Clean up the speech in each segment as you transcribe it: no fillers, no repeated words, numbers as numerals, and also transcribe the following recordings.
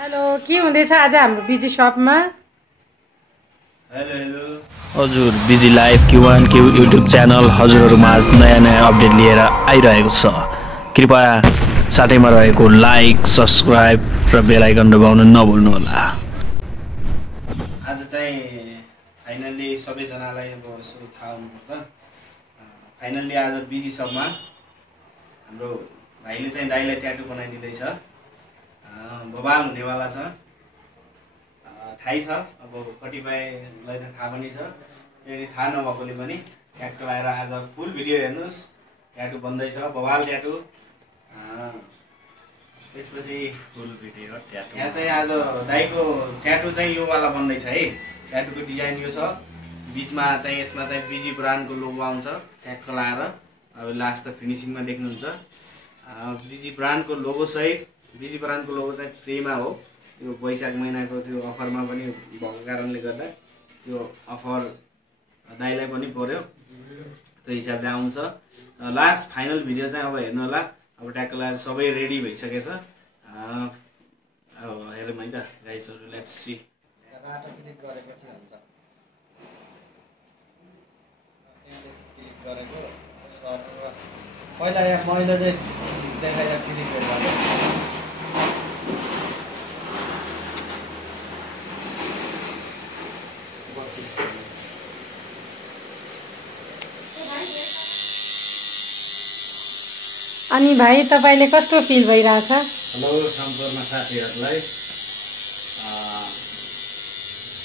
Hello, के हुँदैछ आज हाम्रो बिजी शपमा? हेलो हजुर, busy live Q1 Q YouTube channel हजुरहरूमा आज नयाँ अपडेट लिएर आइरहेको छ। कृपया साथैमा रहेको लाइक, सब्स्क्राइब र बेल आइकन दबाउन नभुल्नुहोला। आज चाहिँ फाइनल्ली सबैजनालाई अब यसो थाहा हुनुपर्छ। फाइनल्ली आज बिजी शपमा हाम्रो भाइले चाहिँ दाइलाई ट्याटु बनाइदिँदैछ। बबाल हुनेवाला छ। थाहै छ, अब कतिपयलाई त थाहा पनि छ, यदि थाहा नभएकोले पनि ट्याटु लगाएर आज फुल भिडियो हेर्नुहोस्। ट्याटु बन्दैछ, बबाल ट्याटु। त्यसपछि फुल भिडियो ट्याटु। यहाँ चाहिँ आज दाइको ट्याटु चाहिँ यो वाला बन्दैछ है। ट्याटुको डिजाइन यो छ। बिचमा चाहिँ यसमा चाहिँ बिजी ब्रान्डको लोगो आउँछ ट्याटु लगाएर। अब लास्ट त फिनिसिङमा देख्नुहुन्छ। बिजी ब्रान्डको लोगो सहित, बिजी ब्रान्डको लोगो चाहिँ फ्रीमा हो। यो वैशाख महिनाको त्यो अफरमा पनि भएको कारणले गर्दा त्यो अफर दाइलाई पनि पर्यो, त्यो हिसाबले आउँछ। लास्ट फाइनल भिडियो चाहिँ अब हेर्नु होला। अब ट्याकलाई सबै रेडी भइसकेछ। अब हेरौँ है त गाइजहरु, लेट्स सी। पहिला यहाँ मैले चाहिँ देखाएर क्लिक गरेँ। अनि भाइ, तपाईले कस्तो फिल भइरहेछ? हेलो सम्पूर्ण साथीहरूलाई,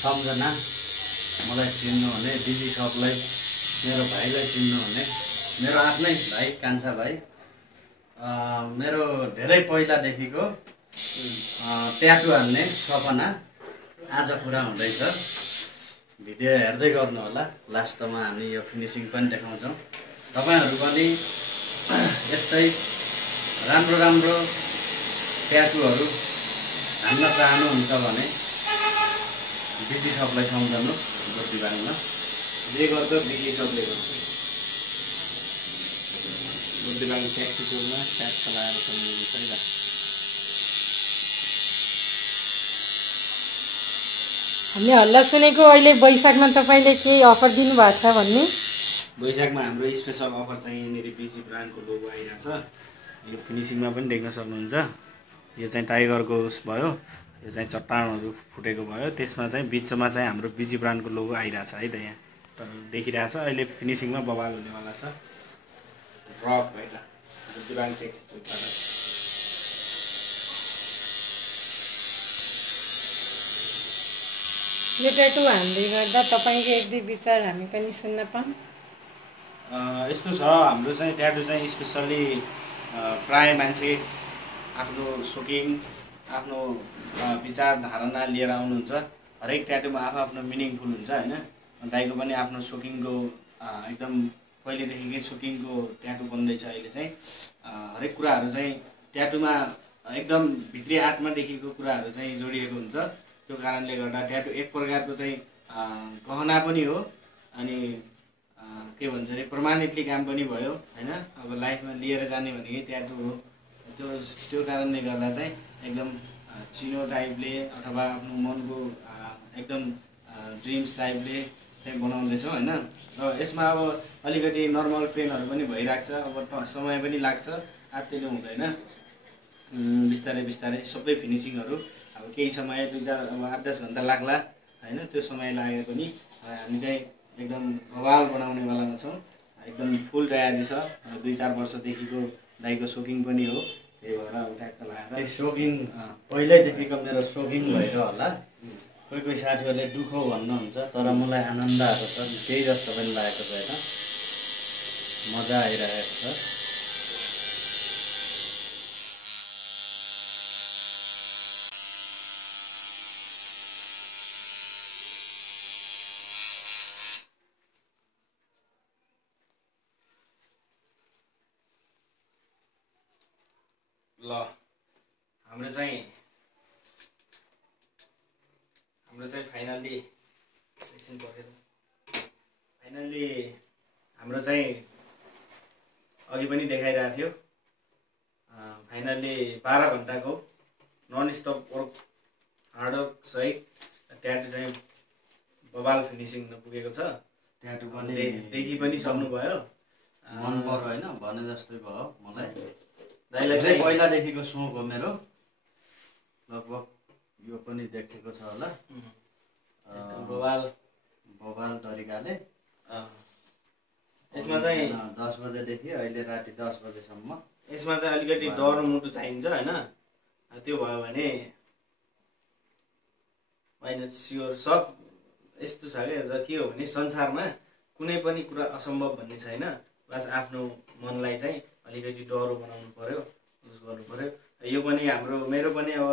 सम्झना मलाई चिन्नुहुने, बिजी सबलाई, मेरो भाइलाई चिन्नुहुने, मेरो आफ्नै भाइ कान्छा भाइ, मेरो धेरै पहिलादेखिको ट्याटु हान्ने सपना आज पुरा हुँदैछ। भिडियो हेर्दै गर्नु होला। लास्टमा हामी यो फिनिसिङ पनि देखाउँछौँ। तपाईँहरू पनि यस्तै राम्रो राम्रो ट्याटुहरू हान्न चाहनुहुन्छ भने बिजी सबलाई सम्झनु। बुद्धिबाङमा जे गर्छ बिजी सबले गर्छ। बुद्धिबाङ ट्याक्सीमा ट्याक्स लगाएर सम्झिनु छैन। हामीले हल्ला सुनेको अहिले वैशाखमा तपाईले केही अफर दिनुभएको छ भन्ने? वैशाखमा हाम्रो स्पेसल अफर चाहिँ यहाँनिर बिजी ब्रान्डको लोगो आइरहेछ। यो फिनिसिङमा पनि देख्न सक्नुहुन्छ। यो चाहिँ टाइगरको उस भयो, यो चाहिँ चट्टानहरू फुटेको भयो। त्यसमा चाहिँ बिचमा चाहिँ हाम्रो बिजी ब्रान्डको लोगो आइरहेछ है त। यहाँ देखिरहेछ। अहिले फिनिसिङमा बवाल हुनेवाला छ। रक है त, बुद्धिबाङ ट्याक्सी चोकबाट। यो ट्याटु हान्दै गर्दा तपाईको एक दुई विचार हामी पनि सुन्न पाऊँ। यस्तो छ, हाम्रो चाहिँ ट्याटु चाहिँ स्पेसल्ली प्राय मान्छे आफ्नो सोकिङ, आफ्नो विचार धारणा लिएर आउनुहुन्छ। हरेक ट्याटुमा आफ्नो मिनिङफुल हुन्छ होइन। दाइको पनि आफ्नो सोकिङको एकदम पहिलेदेखिकै सोकिङको ट्याटु बन्दैछ। अहिले चाहिँ हरेक कुराहरू चाहिँ ट्याटुमा एकदम भित्री आत्मादेखिको कुराहरू चाहिँ जोडिएको हुन्छ। त्यो कारणले गर्दा ट्याटु एक प्रकारको चाहिँ गहना पनि हो, अनि के भन्छ अरे पर्मानेन्टली काम पनि भयो होइन। अब लाइफमा लिएर जाने भनेकै ट्याटु हो। त्यो कारणले गर्दा चाहिँ एकदम चिनो टाइपले अथवा आफ्नो मनको एकदम ड्रिम्स टाइपले चाहिँ बनाउँदैछौँ होइन। र यसमा अब अलिकति नर्मल पेनहरू पनि भइरहेको छ। अब समय पनि लाग्छ, आत्तिनु हुँदैन। बिस्तारै बिस्तारै सबै फिनिसिङहरू अब केही समय 2-4 अब 8-10 घन्टा लाग्ला होइन। त्यो समय लागे पनि हामी चाहिँ एकदम बवाल बनाउनेवालामा छौँ। एकदम फुल तयारी छ। 2-4 वर्षदेखिको दाइको सोकिङ पनि हो। त्यही भएर अब ट्याक्क लगाएर सोकिङ पहिल्यैदेखिको मेरो सोकिङ भएर होला। कोही कोही साथीहरूले दुःख भन्नुहुन्छ, तर मलाई आनन्दहरू छ। केही जस्तो पनि लागेको छैन, मजा आइरहेको छ। ल, हाम्रो चाहिँ फाइनल्ली एकछिन परेर फाइनल्ली हाम्रो चाहिँ अघि पनि देखाइरहेको थियो। फाइनल्ली 12 घन्टाको नन स्टप वर्क हार्डवर्क सहित ट्याटु चाहिँ बबाल फिनिसिङमा पुगेको छ। ट्याटु पनि देखि पनि सक्नुभयो, मन पर्यो होइन, भने जस्तै भयो मलाई। दाइलाई चाहिँ पहिलादेखिको सोख हो मेरो, लगभग यो पनि देखेको छ होला बबाल तरिकाले। यसमा चाहिँ 10 बजेदेखि अहिले राति 10 बजेसम्म यसमा चाहिँ अलिकति डर मुटु चाहिन्छ होइन, त्यो भयो भने होइन स्योर सब यस्तो छ क्या, के हो भने संसारमा कुनै पनि कुरा असम्भव भन्ने छैन, बस आफ्नो मनलाई चाहिँ अलिकति डरो बनाउनु पर्यो, उस गर्नु पर्यो। यो पनि हाम्रो मेरो पनि अब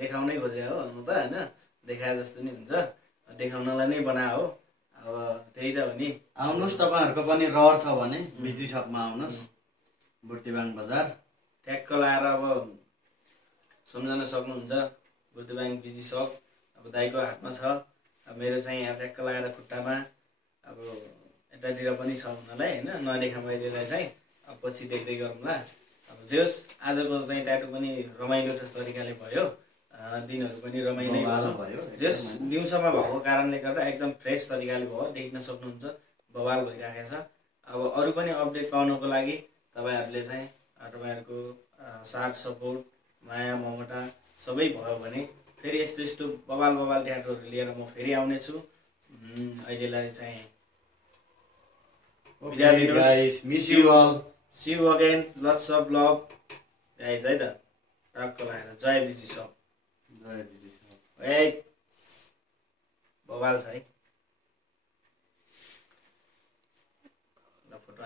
देखाउनै खोजे हो म त होइन, देखाए जस्तो नि हुन्छ, देखाउनलाई नै बना हो, अब त्यही त हो नि। आउनुहोस्, तपाईँहरूको पनि रहर छ भने बिजी सपमा आउनुहोस्, बुर्तिबाङ बजार ट्याक्क लाएर अब सम्झन सक्नुहुन्छ। बुर्तिबाङ बिजी सप अब दाइको हातमा छ, अब मेरो चाहिँ यहाँ ट्याक्क लाएर खुट्टामा अब यतातिर पनि छ हुनलाई होइन, नदेखा मैलेलाई चाहिँ अब पछि देख्दै गरौँला। अब जे होस् आजको चाहिँ ट्याटु पनि रमाइलो तरिकाले भयो, दिनहरू पनि रमाइलो भयो। जस दिउँसोमा भएको कारणले गर्दा एकदम फ्रेस तरिकाले भयो, देख्न सक्नुहुन्छ बवाल भइरहेको छ। अब अरू पनि अपडेट पाउनको लागि तपाईँहरूले चाहिँ तपाईँहरूको साथ सपोर्ट माया ममता सबै भयो भने फेरि यस्तो यस्तो बवाल ट्याटुहरू लिएर म फेरि आउनेछु। अहिलेलाई चाहिँ बिदा दिनुहोस्, miss you all, see you again, lots of love guys है त, टक्क लगाएर जय बिजी सप, जय बिजी सप। ए बवाल छ है ल फोटो।